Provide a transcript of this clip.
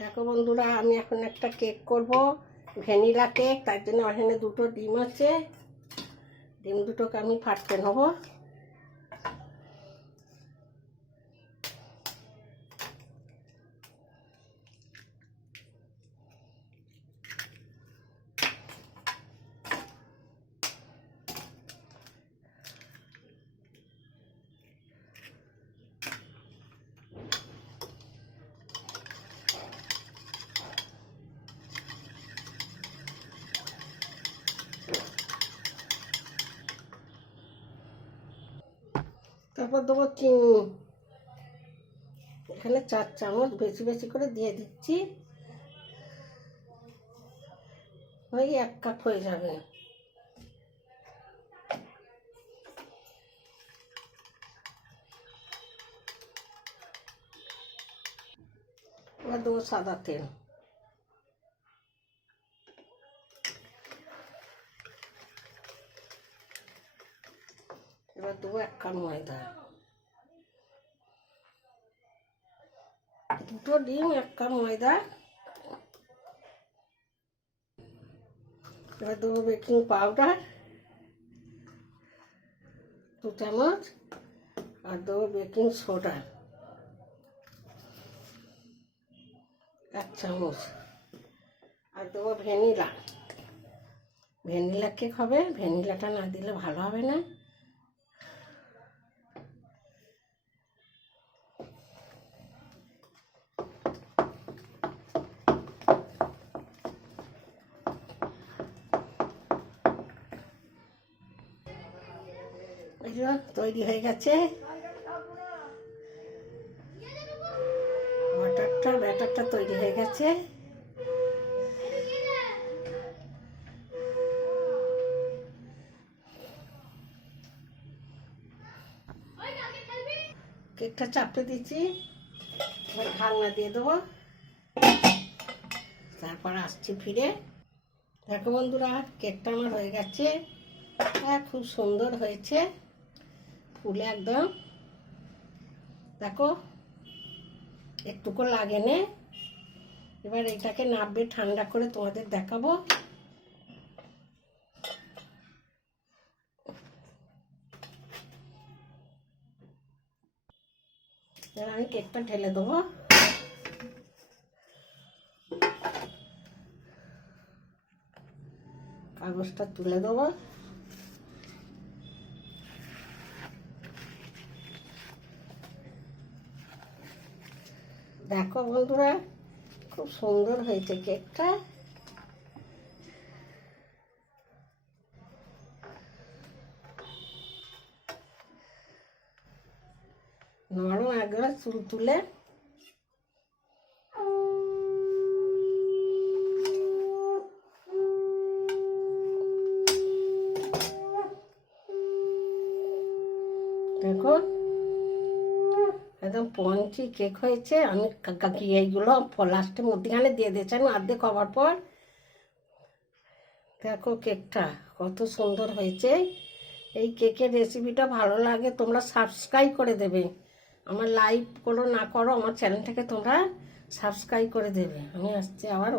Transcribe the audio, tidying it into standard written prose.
দেখো বন্ধুরা, আমি এখন একটা কেক করব, ভ্যানিলা কেক। তার জন্য এখানে দুটো ডিম আছে। ডিম দুটোকে আমি ফাটতে নেবো। তারপর দেবো চিনি। এখানে 4 চামচ বেশি বেশি করে দিয়ে দিচ্ছি। ওই 1 কাপ হয়ে যাবে। এবার দেবো সাদা তেল। এবার দেবো 1 কাপ ময়দা। দুটো ডিম, 1 কাপ ময়দা। এবার দেবো বেকিং পাউডার 2 চামচ, আর দেবো বেকিং সোডা 1 চামচ, আর দেবো ভ্যানিলা। ভ্যানিলা কেক হবে, ভ্যানিলাটা না দিলে ভালো হবে না। তৈরি হয়ে গেছে ব্যাটারটা তৈরি হয়ে গেছে। কেকটা চাপতে দিচ্ছি, এবার ঢাকনা দিয়ে দেবো। তারপর আসছি ফিরে। দেখো বন্ধুরা, কেকটা আমার হয়ে গেছে। খুব সুন্দর হয়েছে, ফুলে একদম। দেখো একটুকু লাগে নে। এবার এটাকে নাববে, ঠান্ডা করে তোমাদের দেখাবো। এবার আমি কেকটা ঢেলে দেবো। কাগজটা তুলে দেবো। দেখো বন্ধুরা, খুব সুন্দর হয়েছে কেকটা। নরম একবার তুলে। দেখো একদম পঞ্চি কেক হয়েছে। আমি এইগুলো লাস্টের মধ্যখানে দিয়ে দিয়েছি আমি অর্ধেক হওয়ার পর। দেখো কেকটা কত সুন্দর হয়েছে। এই কেকের রেসিপিটা ভালো লাগে তোমরা সাবস্ক্রাইব করে দেবে। আমার লাইক করো না করো, আমার চ্যানেলটাকে তোমরা সাবস্ক্রাইব করে দেবে। আমি আসছি আবার।